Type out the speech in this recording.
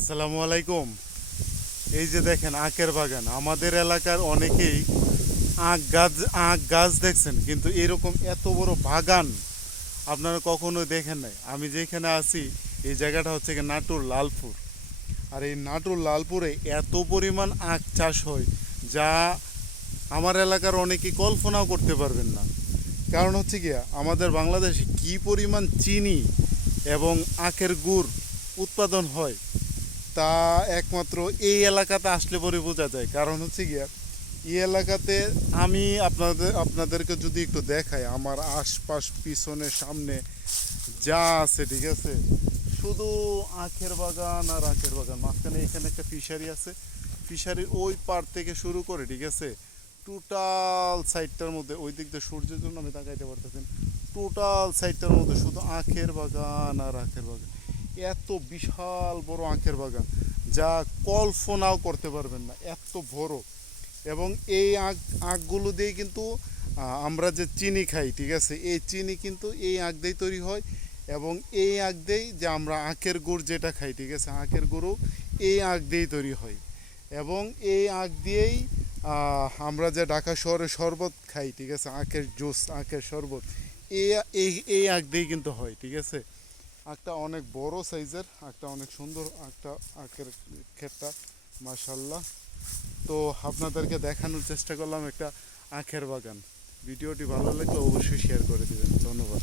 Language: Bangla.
আসসালামু আলাইকুম। এই যে দেখেন আখের বাগান, আমাদের এলাকার অনেকেই আখ গাছ দেখছেন, কিন্তু এরকম এত বড় বাগান আপনারা কখনো দেখেন নাই। আমি যেখানে আছি এই জায়গাটা হচ্ছে কি নাটোর লালপুর। আর এই নাটোর লালপুরে এত পরিমাণ আখ চাষ হয় যা আমার এলাকার অনেকেই কল্পনাও করতে পারবেন না। কারণ হচ্ছে গিয়া আমাদের বাংলাদেশে কি পরিমাণ চিনি এবং আখের গুড় উৎপাদন হয় তা একমাত্র এই এলাকাতে আসলে পরে বোঝা যায়। কারণ হচ্ছে গিয়া এই এলাকাতে আমি আপনাদেরকে যদি একটু দেখাই, আমার আশপাশ পিছনে সামনে যা আছে, ঠিক আছে, শুধু আখের বাগান আর আখের বাগান। মাঝখানে এখানে একটা ফিশারি আছে, ফিশারির ওই পার থেকে শুরু করে, ঠিক আছে, টোটাল সাইডটার মধ্যে ওই দিক দিয়ে সূর্যের জন্য আমি তাকাইতে পারতেছেন, টোটাল সাইডটার মধ্যে শুধু আখের বাগান আর আখের বাগান। এত বিশাল বড় আখের বাগান যা কল্পনাও করতে পারবেন না, এত বড়। এবং এই আখগুলো দিয়ে কিন্তু আমরা যে চিনি খাই, ঠিক আছে, এই চিনি কিন্তু এই আখ দিয়েই তৈরি হয়। এবং এই আখ দিয়েই যে আমরা আখের গুড় যেটা খাই, ঠিক আছে, আখের গুঁড়ো এই আখ দিয়েই তৈরি হয়। এবং এই আখ দিয়েই আমরা যে ঢাকা শহরে শরবত খাই, ঠিক আছে, আখের জুস, আখের শরবত, এই এই এই আখ দিয়েই কিন্তু হয়, ঠিক আছে। আখটা অনেক বড় সাইজের, আখটা অনেক সুন্দর, আখটা আখের ক্ষেতটা মাশাল্লাহ। তো আপনাদেরকে দেখানোর চেষ্টা করলাম একটা আখের বাগান। ভিডিওটি ভালো লাগলে অবশ্যই শেয়ার করে দেবেন। ধন্যবাদ।